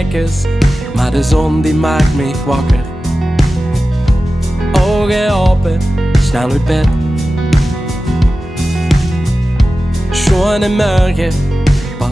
lekkers, maar de zon die maakt me wakker. Ogen open, snel uit bed. Schone morgen.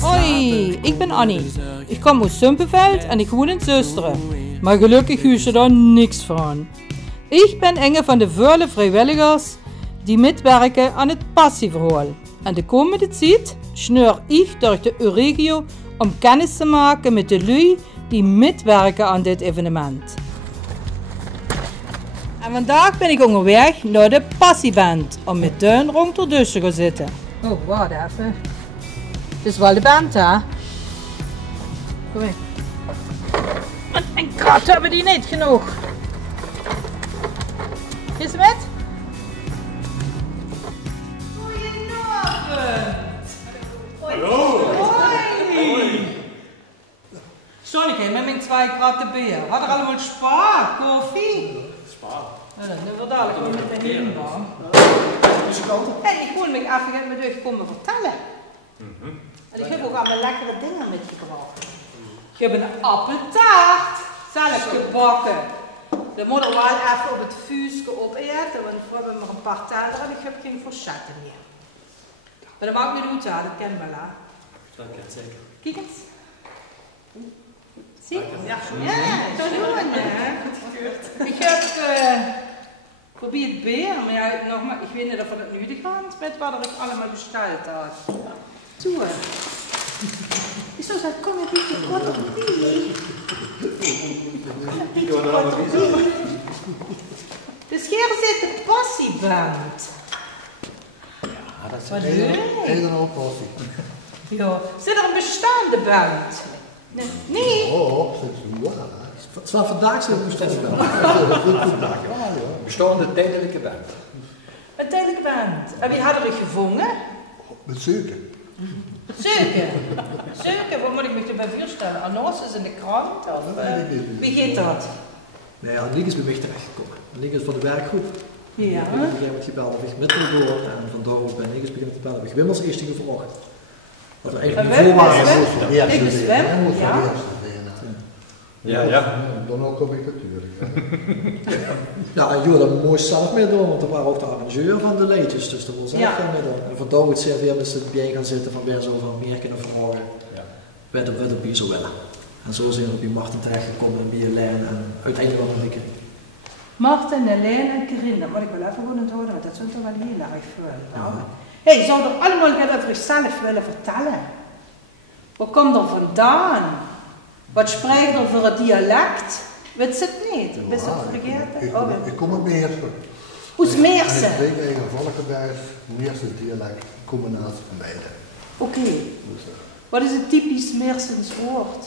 Hoi, ik ben Annie. Ik kom uit Sumpenveld en ik woon in Zusteren. Maar gelukkig huur je daar niks van. Ik ben een van de vele vrijwilligers die mitwerken aan het passieverhaal. En de komende tijd sneur ik door de regio om kennis te maken met de lui die mitwerken aan dit evenement. En vandaag ben ik onderweg naar de passieband om met Duin rond de dus te gaan zitten. Oh, wacht even. Het is wel de band, hè? Kom mee. En kat hebben die niet genoeg. Is het met? Goedenavond. Hallo. Hoi. Sonneke, met mijn 2 kratten bier. Had er allemaal spa, koffie? Spa. Nu wil dadelijk gewoon met de heen gaan. Muzikanten? Hey, ik wil me even met u komen vertellen. En ik heb ook allemaal lekkere dingen metgebracht. Ik heb een appeltaart, zelf gebakken. De moet er wel even op het vuurtje opeten, want we hebben maar een paar tellen en ik heb geen fourchette meer. Maar dat maakt niet uit, hè. Dat kennen we wel. Dat kent zeker. Kijk eens. Zie je? Ja, zo doen we het. Ik heb voorbij het beer, maar ja, nogmaals, ik weet niet of het nu de gaat met wat ik allemaal besteld had. Toe. Ik zou zeggen, kom een beetje kort op Dus hier zit de passieband. Ja, dat is Wat een leuk. helemaal passie. Ja. Zit er een bestaande band? Nee? Oh, dat is waar. Het is wel vandaag zo'n bestaande band. Bestaande tijdelijke band. Een tijdelijke band. En wie hadden we gevonden? Met suiker. Zeker, wat moet ik me erbij voorstellen? Annons is in de krant? Of, wie gaat dat? Nee, ja, Liek is bij mij terechtgekomen. Liek is van de werkgroep. Ja. Ik heb op een gegeven moment gebeld of ik met wil door. En vandaar ben ik eens beginnen te bellen. Heb ik Wim als eerste gevraagd. Wat we eigenlijk niet voor waren. Ik ben Zwem, ja. Ja. Dan ook kom ik natuurlijk. Ja, en joh, dat moest zelf mee doen, want er waren ook de arrangeur van de liedjes, dus dat was zelf Ja. mee doen. En vandaar het CVM is het bij gaan zitten van weer zo van meer kunnen vragen. Ja. Wat op je zo willen. En zo zijn we op je Martin terechtgekomen en bij Lijn en uiteindelijk wel een dikke. Martin, Helene en Karin, dat moet ik wel even goed onthouden, want dat zou toch wel heel erg veel. Ja. Hey, je zou er allemaal gaan over jezelf willen vertellen. Waar komt er vandaan? Wat spreekt er voor het dialect? Weet ze het niet? Ben je het vergeten? Ik kom uit Meersen. Hoe is Meersen? En ik eigen volkenbijs, Meersen dialect, combinatie van beide. Oké. Dus, Wat is het typisch Meersens woord?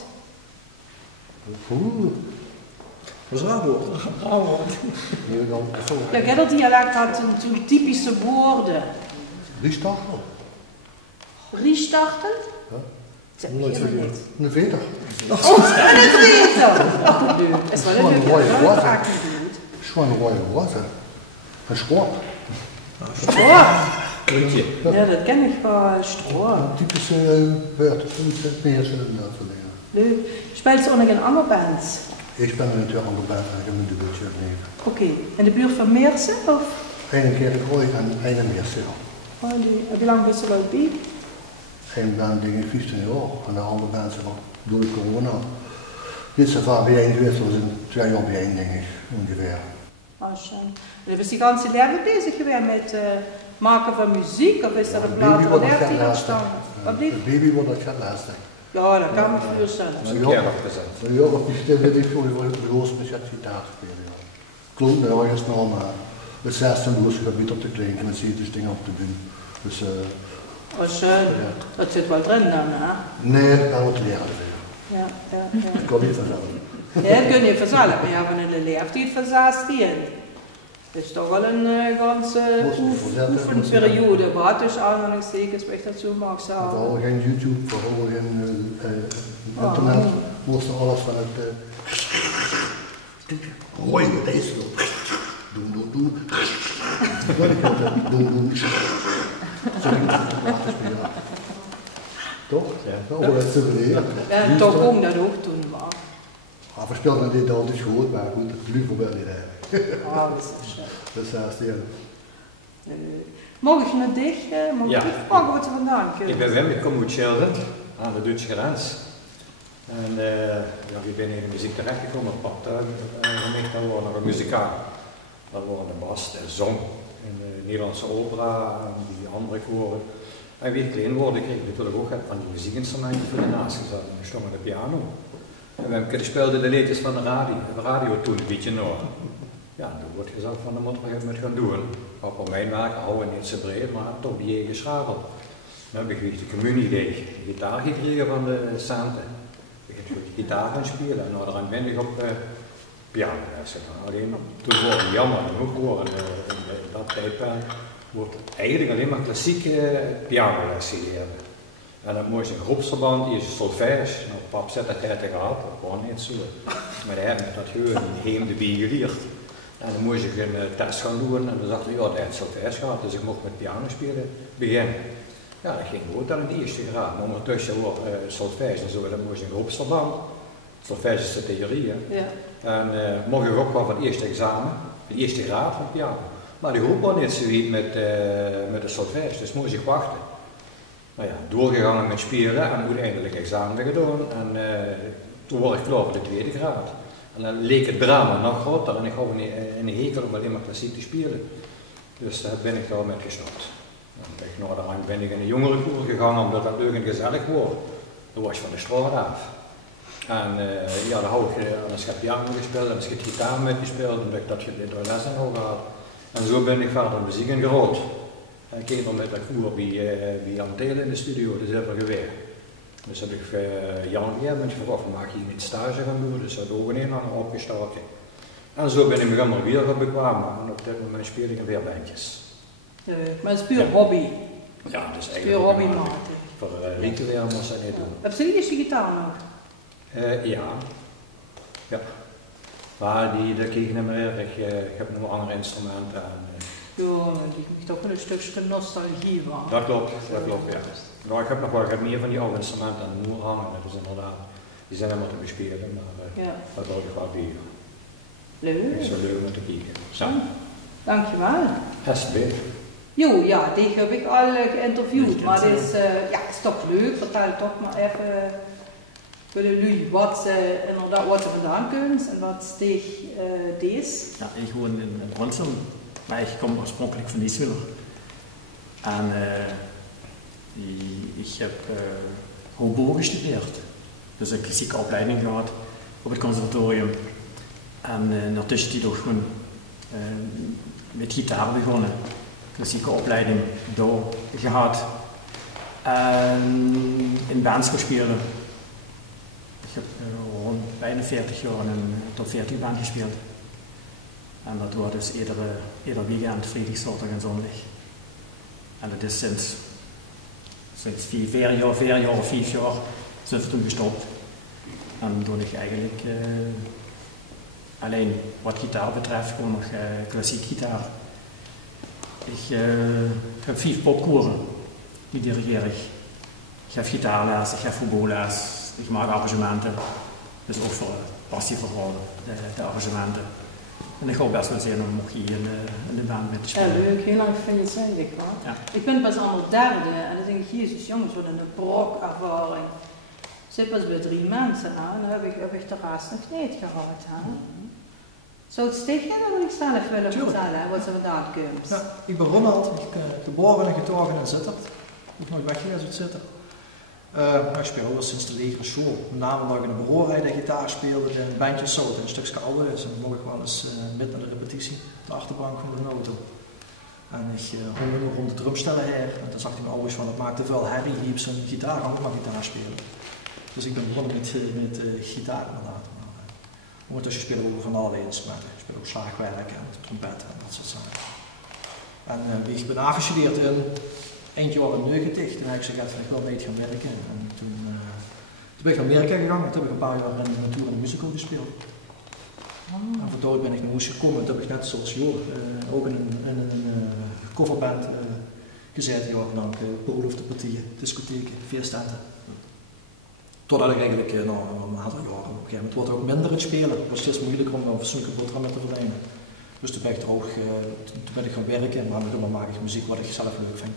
Dat is een raar woord. nu dan zo. Ja, ieder dialect had natuurlijk typische woorden. Riestachel. Riestartel? Ja. Dat Nooit ken ik vergeten. niet. Een veter. Oh, en het weten! Ach, goed, leuk. Dat is wel een Gewoon leuk. mooi Dat woord. vaak niet goed. Schoon rode wassen. Een schwab. Oh, ja, dat ken ik van Stroh. Een typische woord. Meersen en dat soort dingen. Leuk. Speelt ze ook nog in andere bands? Ik ben natuurlijk aan de band en ik heb een dubbeltje opnemen. Oké. In de buurt van Meersen? Of? Eén keer de Krooi en één Meersen. Oh, nee. En hoe lang ben je wel bij? Eén band denk ik 15 jaar en de andere band zijn al door de corona. Dit is vaak bijeen geweest, we zijn 2 jaar bijeen denk ik, ongeveer. Oh, schön. En was die ganze leven bezig geweest met maken van muziek? Of is dat een Baby later wordt dat leeftijd gaat laatste. ontstaan? Wat De lief? baby wordt dat gaat laatste. Ja, dat kan me voorstellen. Dat is een keer nog gezet. Maar ja, op die stil weet ik voor de roos met het gitaar spelen. Klopt, nou is het nou maar. Het 16 uur gebied op de klinken en dan zie je dus dingen op te doen. Dus Oh, schön. ja. Dat zit wel drin dan, hè? Nee, dat kan het leren. Ja. Ik kan niet vanzelf. Ja, dat kun je vanzelf, maar ja, van een leeftijd van 16. Dat is toch wel een ganse oefenperiode. Wat dus aanhalingstekens, als ik dat zo mag zeggen. Vooral geen YouTube, vooral geen internet. Moest er alles vanuit gooi met deze loop. Doen. Doen. Zo ging het laten spelen. Toch? Ja. Oh, dat is te beneden. Ja, toch kon dat ook toen, maar. Ah, we speelden dit altijd goed, maar goed, het lukt wel niet eigenlijk. Ah, dat is zo schön. Dat is haast heel. Mag ik naar dicht? Mag Ja. ik even pakken wat ze vandaan kunnen? Ik ben Wim, ik kom uit Schilden, aan de Duitse grens. En ja, ik ben in de muziek terechtgekomen, op pad gemicht, dat was nog een muzikaal. Dat waren de bas, de zong, en de Nederlandse opera, en die andere koren. En wie ik klein word, kreeg ik natuurlijk ook aan die muziekinstrumenten voor de naast gezet. En ik stond aan de piano. En we speelden de liedjes van de radio toen een beetje nog. Ja, toen wordt gezegd van, de moet we met gaan doen. Op mijn werk houden niet zo breed, maar toch die eigen schapel. Dan heb ik de communie gitaar gekregen van de Sante. Ik heb de gitaar gaan spelen en nou dan ben ik op piano gegaan. Alleen toen wordt het jammer genoeg geworden in dat tijdperk wordt eigenlijk alleen maar klassieke pianoles gegeven. En dan moest een groepsverband, die is solfège. Nou, pap zet dat tijd gehad, dat was niet zo. Maar hij heeft dat gewoon heen de bie geleerd. En dan moest ik een test gaan doen en dan dacht ik, ja, dat heeft solfège gehad, dus ik mocht met piano spelen beginnen. Ja, dat ging goed dan in de eerste graad, maar ondertussen was solfège en zo, dat moest een groepsverband. Solfège is de theorie, hè. Ja. En mocht ik ook wel van het eerste examen, de eerste graad van piano. Maar die groep was niet zoiets met de solfège, dus moest ik wachten. Nou ja, doorgegaan met spelen en uiteindelijk examen weer gedaan. En toen was ik klaar voor de tweede graad. En dan leek het drama nog groter en ik had een hekel om alleen maar klassiek te spelen. Dus daar ben ik daar met gestopt. Dan ben ik in een jongerenkoor gegaan omdat dat leuk en gezellig was. Dan was je van de straat af. En ja, dan heb ik piano gespeeld en ik gitaar met gespeeld omdat ik dat door lessen had gehad. En zo ben ik verder muziek in gerold. Ik keek nog met dat voer bij Jan Telen in de studio, dus heb ik geweer. Dus heb ik Jan weer met gevraagd, maak je niet stage gaan doen, dus dat ook een heel lang opgestoken. En zo ben ik me allemaal weer gaan bekwamen en op dit moment speel ik weer bandjes. Maar het is puur hobby. Ja, dus Puur eigenlijk hobbymatig. voor ritueel moest dat niet doen. Heb je die eerste gitaar nog? Ja. Ja. Maar dat kreeg ik niet meer erg. Ik heb nog andere instrumenten. Ja, die moet toch wel een stukje nostalgie van. Dat klopt, ja. Nou, ik heb nog wel meer van die oude instrumenten aan de muur hangen, dat is inderdaad, die zijn helemaal te bespelen, maar Ja. dat wil ik wel bij. Leuk. Het is wel leuk om te kijken. Zo, Dankjewel. alsjeblieft. Jo, ja, die heb ik al geïnterviewd, maar het is, ja, is toch leuk. Vertel toch maar even voor de lui wat ze vandaan kunnen en wat steeg deze. Ja, ik woon in Ronsum, maar ik kom oorspronkelijk van Nieswiller. En ik heb hobo gestudeerd, dus een klassieke opleiding gehad op het conservatorium. En daartussen die toch gewoon met gitaar begonnen, klassieke opleiding door gehad. En in bands gespeeld. Ik heb rond bijna 40 jaar in een top 40 band gespeeld. En dat was dus ieder weekend, vrijdag, zaterdag en zondag. En dat is sinds 4 jaar of 5 jaar zijn we toen gestopt. En toen ik eigenlijk alleen wat gitaar betreft gewoon nog klassiek gitaar. Ik heb 5 popkoren, die dirigeer ik. Ik geef gitaarles, ik geef hoboles, ik maak arrangementen. Dus ook voor passieverhouden, de arrangementen. En ik hoop best wel zin om hier in de band met te spelen. Ja, leuk, heel lang vind je het zijn, hoor. Ja. Ik ben pas aan het derde en dan denk ik, jezus jongens, wat een brokervaring. Ik zit pas bij 3 mensen aan en dan heb ik de rest nog niet gehad. Hè? Zou het stichten of wil ik zelf willen vertellen wat ze vandaan kunnen? Ja, ik ben Ronald, ik ben geboren en getogen in Zittert. Ik ben nooit weggeweest uit Zittert. Ik speel al sinds de lagere school. Met name omdat ik in de behoorrijden gitaar speelde in bandjes zout, een stukje ouder is. En dan mocht ik wel eens midden in de repetitie op de achterbank van een auto. En ik hong rond de drumstellen her. En toen zag hij me ouders van, het maakt te veel herrie, die op zijn gitaar hangt, maar gitaar spelen. Dus ik ben begonnen met gitaar inderdaad. Ondertussen spelen we van allerlei instrumenten. Ik speel ook slagwerk en trompet en dat soort zaken. En ik ben aangestudeerd in eentje wat een neugeticht. Toen heb ik gezegd, ik wil mee gaan werken. En toen ben ik naar Amerika gegaan en toen heb ik een paar jaar in de Natuur en Musical gespeeld. En vandaar ben ik naar Moes gekomen. Toen heb ik net zoals Jo ook in een coverband gezeten, jarenlang. Boel of de partieën, discotheken, feestenten. Totdat ik eigenlijk na een aantal jaren op een gegeven moment wordt er ook minder het spelen. Het was steeds moeilijker om een fatsoenlijke boterham met te verdienen. Dus toen ben ik er ook toen ben ik gaan werken, maar dan maak ik muziek wat ik zelf leuk vind.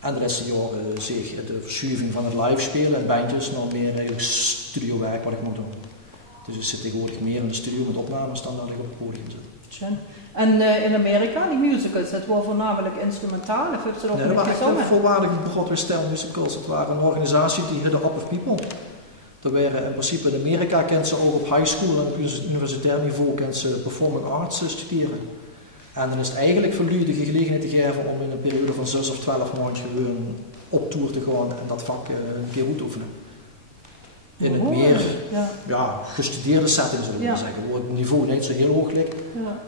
En de laatste jaren zie ik de verschuiving van het live spelen en bandjes naar meer eigenlijk studiowerk wat ik moet doen. Dus ik zit tegenwoordig meer in de studio met opnames dan dat ik op het podium zit. En in Amerika, die musicals, dat waren voornamelijk instrumentaal of heb je er ook Nee, dat een waren echt volwaardige Broadway-stijl musicals. Het waren een organisatie die heette Up of People. Dat waren in principe in Amerika kent ze ook op high school en op universitair niveau kent ze performing arts studeren. En dan is het eigenlijk voor jullie de gelegenheid te geven om in een periode van 6 of 12 maanden gewoon op tour te gaan en dat vak een keer uit te oefenen. In het meer gestudeerde setting zullen we zeggen, waar het niveau niet zo heel hoog ligt. Ja.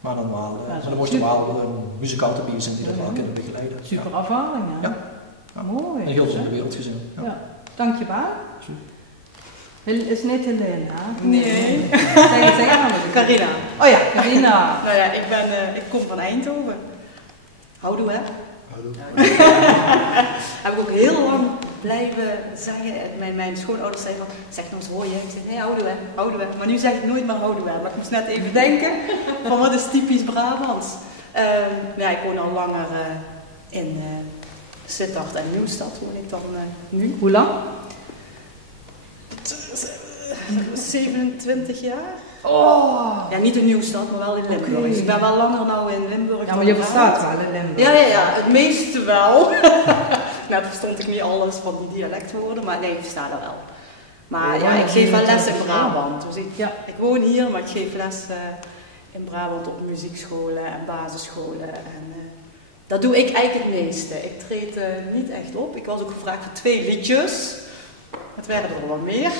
Maar normaal, dan moest er wel muzikanten bij zijn die dat wel kunnen begeleiden. Super ervaring, hè? Ja. Mooi. En heel veel in de wereld gezien. Ja. Dankjewel. Is net Helene, hè? Nee. Zeg maar. Carina. Oh ja, Carina. Nou ja, ik kom van Eindhoven. Houdoe, hè? Houdoe. Heb ik ook heel lang blijven zeggen. Mijn schoonouders zeiden van, zeg nou eens hoor je. Ik zeg, nee, houdoe, hè? Houdoe, hè? Maar nu zeg ik nooit meer houdoe, hè? Maar ik moest net even denken van wat is typisch Brabants. Ja, ik woon al langer in Sittard en Nieuwstad woon ik dan nu. Hoe lang? 27 jaar. Oh! Ja, niet in Nieuwstad, maar wel in Limburg. Okay. Dus ik ben wel langer nou in Limburg. Ja, maar je verstaat wel in Limburg. Ja, het meeste wel. Nou, verstond ik niet alles van die dialectwoorden, maar nee, ik versta dat wel. Maar ja, ik geef wel les in Brabant. Dus ik woon hier, maar ik geef les in Brabant op muziekscholen en basisscholen. En dat doe ik eigenlijk het meeste. Ik treed niet echt op. Ik was ook gevraagd voor 2 liedjes. Het werden er wel meer.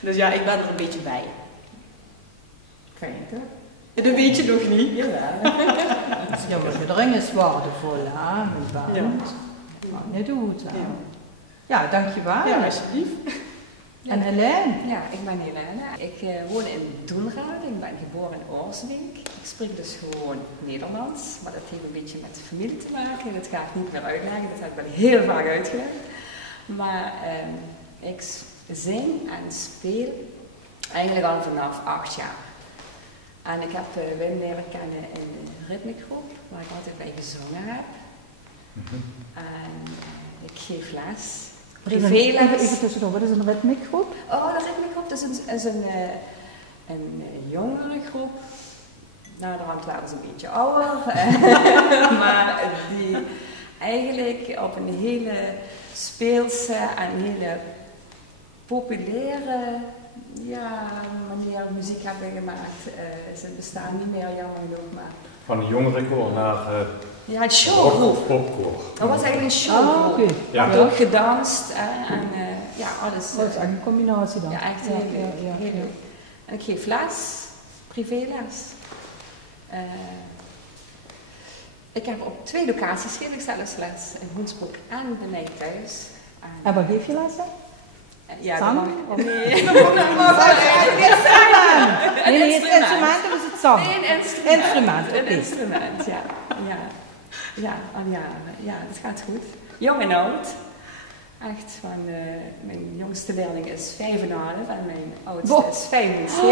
Dus ja, ik ben er een beetje bij. Fijn, hè? Dat weet je nog niet. Ja, maar gedring is waardevol, hè? Met band. Ja. Maar niet goed, hè? Ja, dankjewel. Ja, alsjeblieft. En Helene? Ja, ik ben Helene. Ik woon in Doenrade. Ik ben geboren in Oorswijk. Ik spreek dus gewoon Nederlands. Maar dat heeft een beetje met familie te maken. Dat ga ik niet meer uitleggen. Dat heb ik wel heel vaak uitgelegd. Maar ik zing en speel eigenlijk al vanaf 8 jaar. En ik heb Wim leren kennen in een ritmegroep, waar ik altijd bij gezongen heb. En ik geef les. Privéles. Even tussendoor, wat is een ritmegroep? Oh, de ritmegroep is een jongere groep. Nou, de rand waren ze een beetje ouder. Maar die eigenlijk op een hele speelse en hele populaire manier muziek hebben gemaakt. Ze bestaan niet meer, jammer genoeg, maar... Van een jongerenkoor naar ja, een showgroep. Popkoor. Dat was eigenlijk een showgroep. Okay. Ja. Ook gedanst en alles. Dat is eigenlijk een combinatie dan. Ja, echt heel leuk. En ik geef les, privéles. Ik heb op 2 locaties geef ik zelfs les, in Hoensbroek en bij mij thuis. En waar geef je les aan? Ja, zang? Nee. Nee, het instrument of is het zang? Nee, een instrument. Een instrument, ja. Ja, al jaren. Ja, dat gaat goed. Jong en oud. Echt, van mijn jongste leerling is 5,5 en mijn oudste is 75.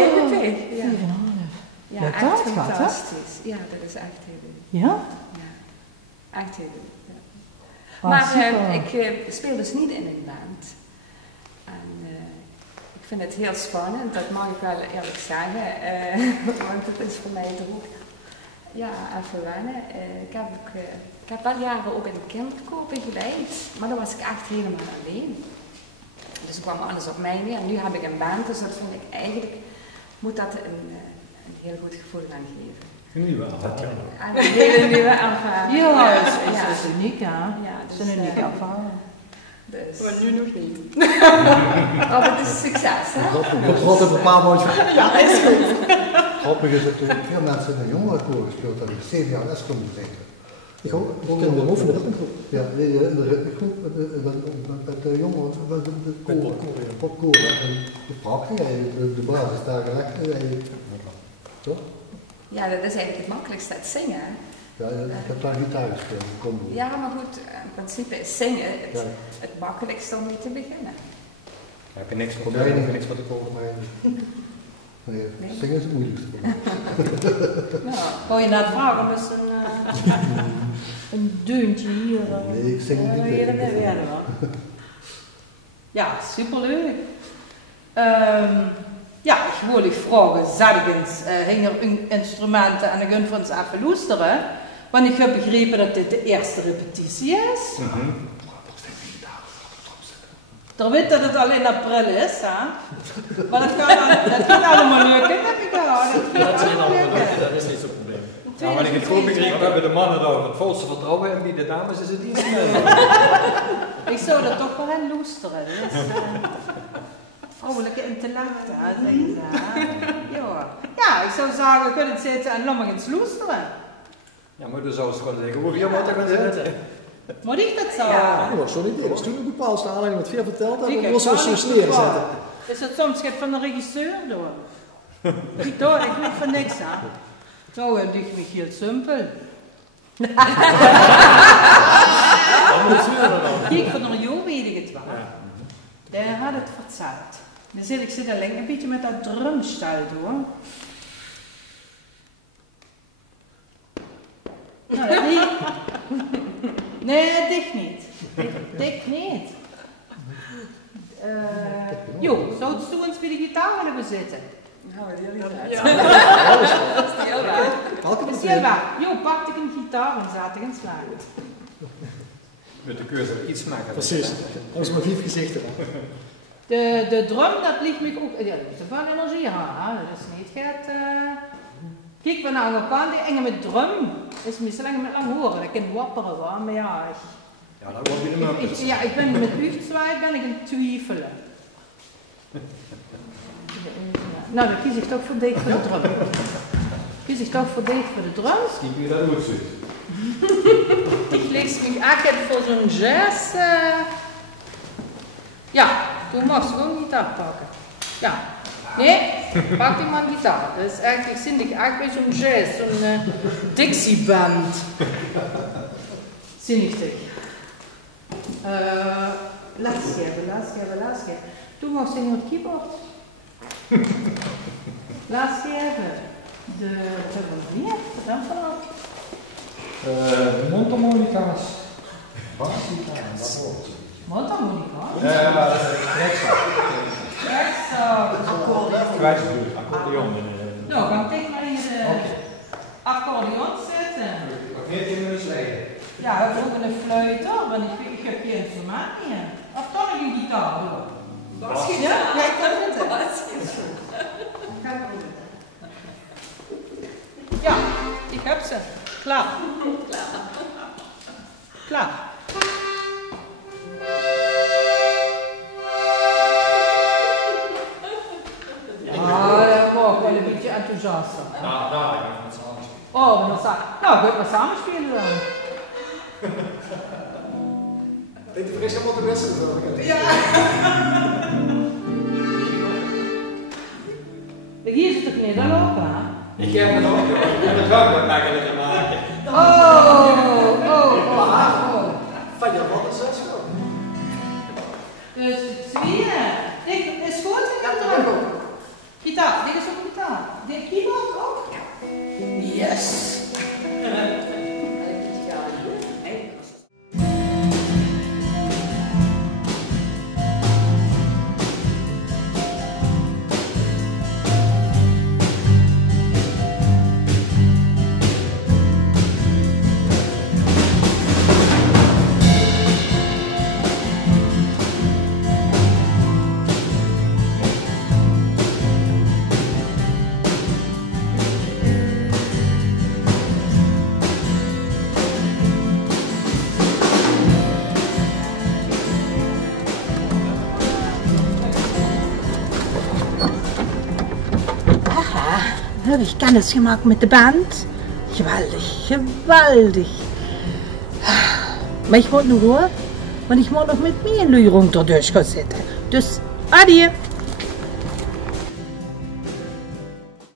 Ja. 5,5. Ja, echt fantastisch. Ja, dat is echt heel leuk. Ja? Ja, echt heel leuk. Ja. Maar ik speel dus niet in een band. En ik vind het heel spannend, dat mag ik wel eerlijk zeggen. Want het is voor mij toch ook even wennen. Ik heb wel jaren ook in een kinderkoor begeleid, maar dan was ik echt helemaal alleen. Dus ik kwam alles op mij neer. En nu heb ik een band, dus dat vind ik eigenlijk, moet dat een heel goed gevoel gaan geven. Een nieuwe ervaring. Een hele nieuwe ervaring. Ja, dat is uniek, hè? Ja, dat is een unieke ervaring. Dus. Maar nu nog niet. Oh, het is succes, hè? Ik heb altijd een paar maandjes. Ja, is goed. Grappig is dat veel mensen in een jongerenkoor gespeeld hebben, 7 jaar les konden drinken. Ik ook. Ik ken de hoofd van de ritmegroep. Ja, in de ritmegroep met de jongeren, met de popkoor. En de prachtig, de basis daar gelegd. Toch? Ja, dat is eigenlijk het makkelijkste, het zingen. Ja, ik heb daar gitaar gespeeld, kom door. Ja, maar goed, in principe is zingen het makkelijkste om mee te beginnen. Heb je niks voor te kopen? Nee, zingen is het moeilijkste. Wou je naar het vragen met een deuntje hier? Nee, ik zing niet meer. Ja, superleuk. Ja, ik wil je vragen, zelfs hingen instrumenten en ik ga ons even luisteren. Want ik heb begrepen dat dit de eerste repetitie is. Dan weet dat het al in april is, hè? Maar dat kan allemaal lukken, heb ik gehouden. Dat is niet zo'n probleem. Nou, wat ik het goed begrepen hebben de mannen daar het volste vertrouwen en wie de dames is het iets meer. Ik zou er toch wel aan luisteren. Dus, vrouwelijke intellect, hè, zeggen ze. Ja, ik zou zeggen, kunnen het zitten en laat maar eens luisteren. Ja, maar dan zou het gewoon zeggen, hoeveel moet er gaan zitten? Moet ik dat zo? Ja, zo'n idee. Dus toen een bepaalde aanleiding wat veel verteld hebben, dan moesten we zo neerzetten. Is dat soms schip van de regisseur door? Ik weet van niks aan. Zo, en dicht me heel simpel. Kijk, van de jou weet ik het wel. Daar had het verteld. Dus ik zit alleen een beetje met dat drumstel door. Nou, dat niet. Nee, dicht niet. Dicht niet. Jo, zou het zo eens bij de gitaar willen zitten? Nou, dat is heel waar. Dat is heel waar. Dat is heel waar. Jo, pakte ik een gitaar en zat ik in slagen. Met de keuze iets maken. Precies. Dat is maar 5 gezichten. De drum, dat ligt me ook. Ja, dat is wel energie, hè? Dat is niet gaat. Kijk, van nou kan die enge met drum is misschien lang met lang horen. Dat kan wapperen, hoor, maar ja. Ja, dat wordt weer een muppet. Ja, ik ben met u twee ben ik in twijfelen. Nou, dan kies ik toch voor dit voor de drum. Kies ik toch voor dit voor de drums. Kijk wie dat goed ziet. Ik lees me echt voor zo'n jazz. Ja, toen mag ze gewoon gitaar pakken. Ja. Nee, pak die maar een gitaar. Dat is eigenlijk, ik zie echt bij zo'n jazz, zo'n Dixie-band. Zie ik toch. Laat geven. Toen mag ze in het keyboard. Laat geven. De wie? Wat dan vanaf? Mondharmonica's. Basgitaar, dat wordt het. Mondharmonica? Ja, maar dat is accordeon. Nou, gaan we maar hier de accordeon zetten. Nog niet in mijn slijden. Ja, we hebben ook een fluit hoor, want ik heb geen instrument meer. Of toch nog een gitaar hoor. Ja, ik kan zitten. Ja, ik heb ze. Klaar. Ah, dat mag wel een beetje enthousiast. Nou, ik ben het samen spelen. Oh, nou, we gaan samen spelen dan. Peter Fris gaat wat de beste doen. Ja. Hier zit het niet aan lopen, hè? Ik heb het ook, ik heb het ook met makkelijker maken. Oh. Van je wat is dat zo? Dus tweeën. Dit is goed, ik heb er ook. Gitaar, dit is ook gitaar. Dit keyboard ook. Yes. Heb ik kennis gemaakt met de band. Geweldig. Maar ik moet nog hoor, want ik moet nog met mijn lui rond de deur gaan zitten. Dus, adieu.